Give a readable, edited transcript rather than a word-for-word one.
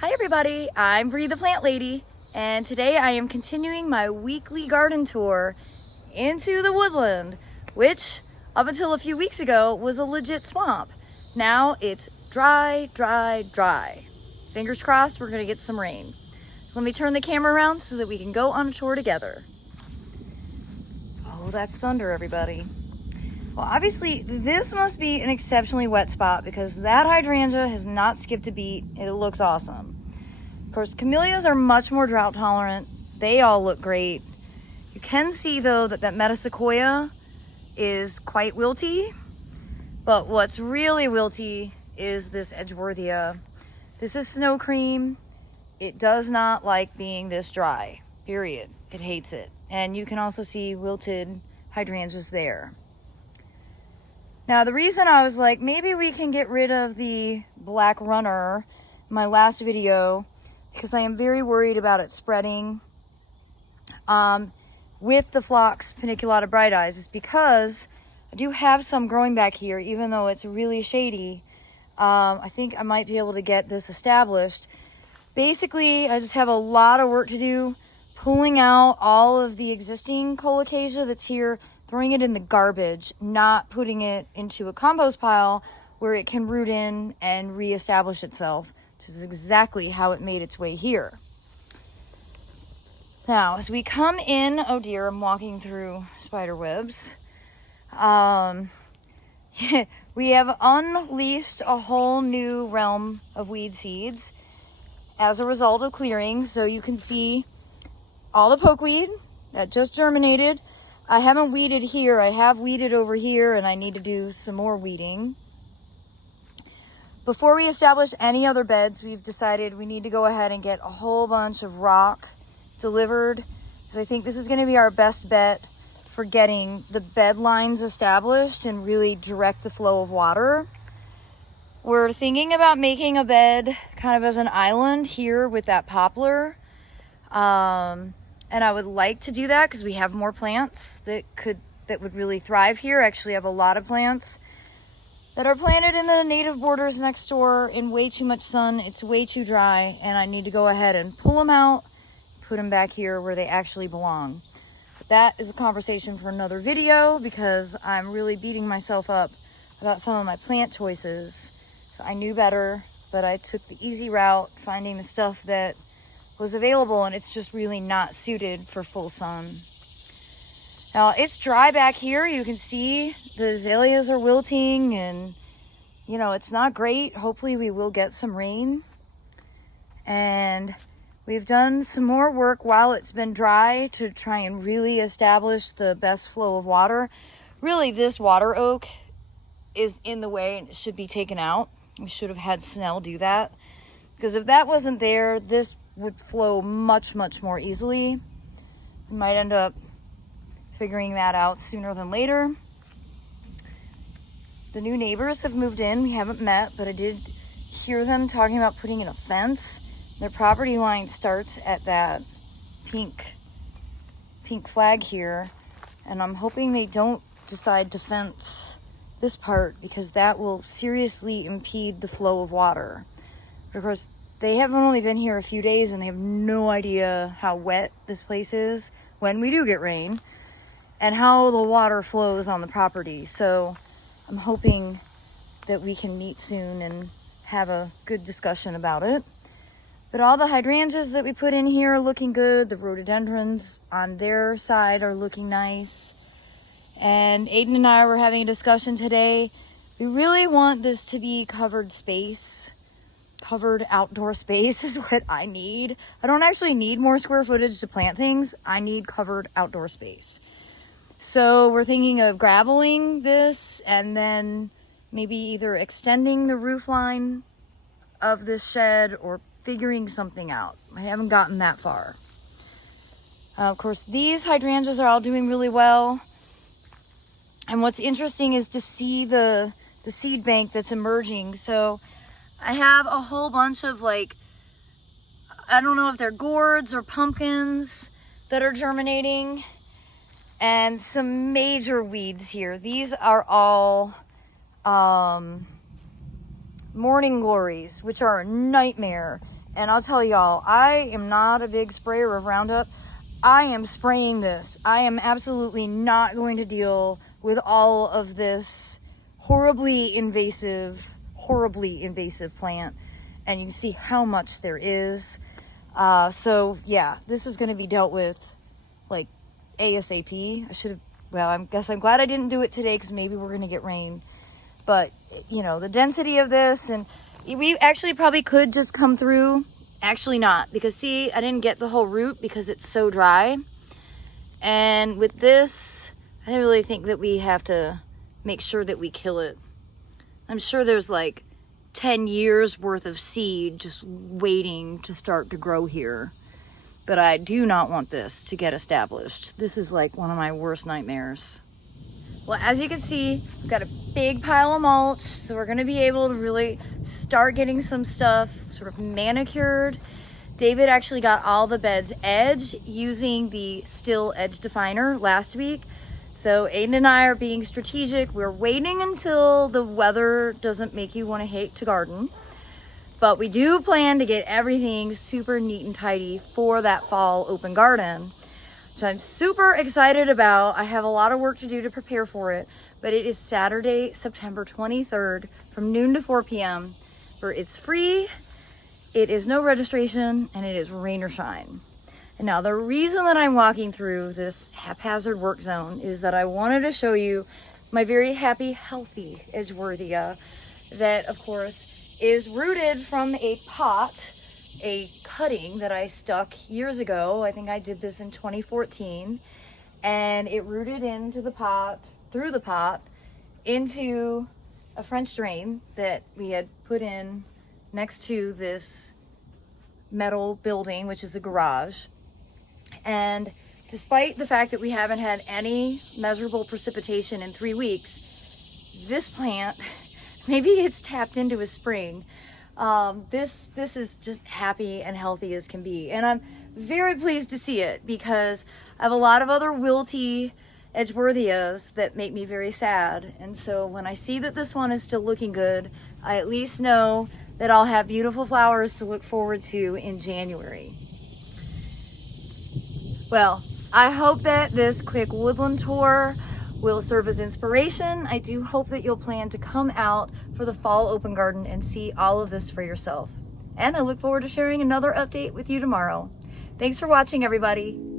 Hi everybody, I'm Bree the Plant Lady, and today I am continuing my weekly garden tour into the woodland, which up until a few weeks ago was a legit swamp. Now it's dry, dry, dry. Fingers crossed we're gonna get some rain. Let me turn the camera around so that we can go on a tour together. Oh, that's thunder, everybody. Well, obviously this must be an exceptionally wet spot because that hydrangea has not skipped a beat. It looks awesome. Of course, camellias are much more drought tolerant. They all look great. You can see though that metasequoia is quite wilty, but what's really wilty is this Edgeworthia. This is snow cream. It does not like being this dry, period. It hates it. And you can also see wilted hydrangeas there. Now, the reason I was like, maybe we can get rid of the black runner in my last video, because I am very worried about it spreading with the phlox paniculata bright eyes, is because I do have some growing back here, even though it's really shady. I think I might be able to get this established. Basically, I just have a lot of work to do, pulling out all of the existing colocasia that's here, throwing it in the garbage, not putting it into a compost pile where it can root in and reestablish itself, which is exactly how it made its way here. Now, as we come in, oh dear, I'm walking through spider webs. We have unleashed a whole new realm of weed seeds as a result of clearing. So you can see all the pokeweed that just germinated. I haven't weeded here. I have weeded over here, and I need to do some more weeding. Before we establish any other beds, we've decided we need to go ahead and get a whole bunch of rock delivered, because I think this is going to be our best bet for getting the bed lines established and really direct the flow of water. We're thinking about making a bed kind of as an island here with that poplar. And I would like to do that because we have more plants that would really thrive here. Actually, I have a lot of plants that are planted in the native borders next door in way too much sun. It's way too dry, and I need to go ahead and pull them out, put them back here where they actually belong. But that is a conversation for another video because I'm really beating myself up about some of my plant choices. So I knew better, but I took the easy route, finding the stuff that was available, and it's just really not suited for full sun. Now, it's dry back here. You can see the azaleas are wilting, and it's not great. Hopefully we will get some rain. And we've done some more work while it's been dry to try and really establish the best flow of water. Really, this water oak is in the way and it should be taken out. We should have had Snell do that, because if that wasn't there, this would flow much, much more easily. We might end up figuring that out sooner than later. The new neighbors have moved in. We haven't met, but I did hear them talking about putting in a fence. Their property line starts at that pink flag here, and I'm hoping they don't decide to fence this part, because that will seriously impede the flow of water. But of course, they haven't only been here a few days, and they have no idea how wet this place is when we do get rain, and how the water flows on the property. So I'm hoping that we can meet soon and have a good discussion about it. But all the hydrangeas that we put in here are looking good. The rhododendrons on their side are looking nice. And Aiden and I were having a discussion today. We really want this to be covered space. Covered outdoor space is what I need. I don't actually need more square footage to plant things. I need covered outdoor space. So we're thinking of graveling this and then maybe either extending the roof line of this shed or figuring something out. I haven't gotten that far. Of course, these hydrangeas are all doing really well. And what's interesting is to see the seed bank that's emerging. So I have a whole bunch of I don't know if they're gourds or pumpkins that are germinating, and some major weeds here. These are all morning glories, which are a nightmare. And I'll tell y'all, I am not a big sprayer of Roundup. I am spraying this. I am absolutely not going to deal with all of this horribly invasive plant. And you can see how much there is. So yeah, this is going to be dealt with like ASAP. I guess I'm glad I didn't do it today, because maybe we're going to get rain. But you know, the density of this, and we actually probably could just come through. Actually not, because see, I didn't get the whole root because it's so dry. And with this, I really think that we have to make sure that we kill it. I'm sure there's like 10 years worth of seed just waiting to start to grow here. But I do not want this to get established. This is like one of my worst nightmares. Well, as you can see, we've got a big pile of mulch, so we're gonna be able to really start getting some stuff sort of manicured. David actually got all the beds edged using the Still Edge Definer last week. So Aiden and I are being strategic. We're waiting until the weather doesn't make you want to hate to garden. But we do plan to get everything super neat and tidy for that fall open garden. So I'm super excited about. I have a lot of work to do to prepare for it, but it is Saturday, September 23rd from noon to 4 p.m. where it's free, it is no registration, and it is rain or shine. And now the reason that I'm walking through this haphazard work zone is that I wanted to show you my very happy, healthy Edgeworthia that, of course, is rooted from a pot, a cutting that I stuck years ago. I think I did this in 2014, and it rooted into the pot, through the pot, into a French drain that we had put in next to this metal building, which is a garage. And despite the fact that we haven't had any measurable precipitation in 3 weeks, this plant, maybe it's tapped into a spring. This is just happy and healthy as can be. And I'm very pleased to see it, because I have a lot of other wilty Edgeworthias that make me very sad. And so when I see that this one is still looking good, I at least know that I'll have beautiful flowers to look forward to in January. Well, I hope that this quick woodland tour will serve as inspiration. I do hope that you'll plan to come out for the fall open garden and see all of this for yourself. And I look forward to sharing another update with you tomorrow. Thanks for watching, everybody.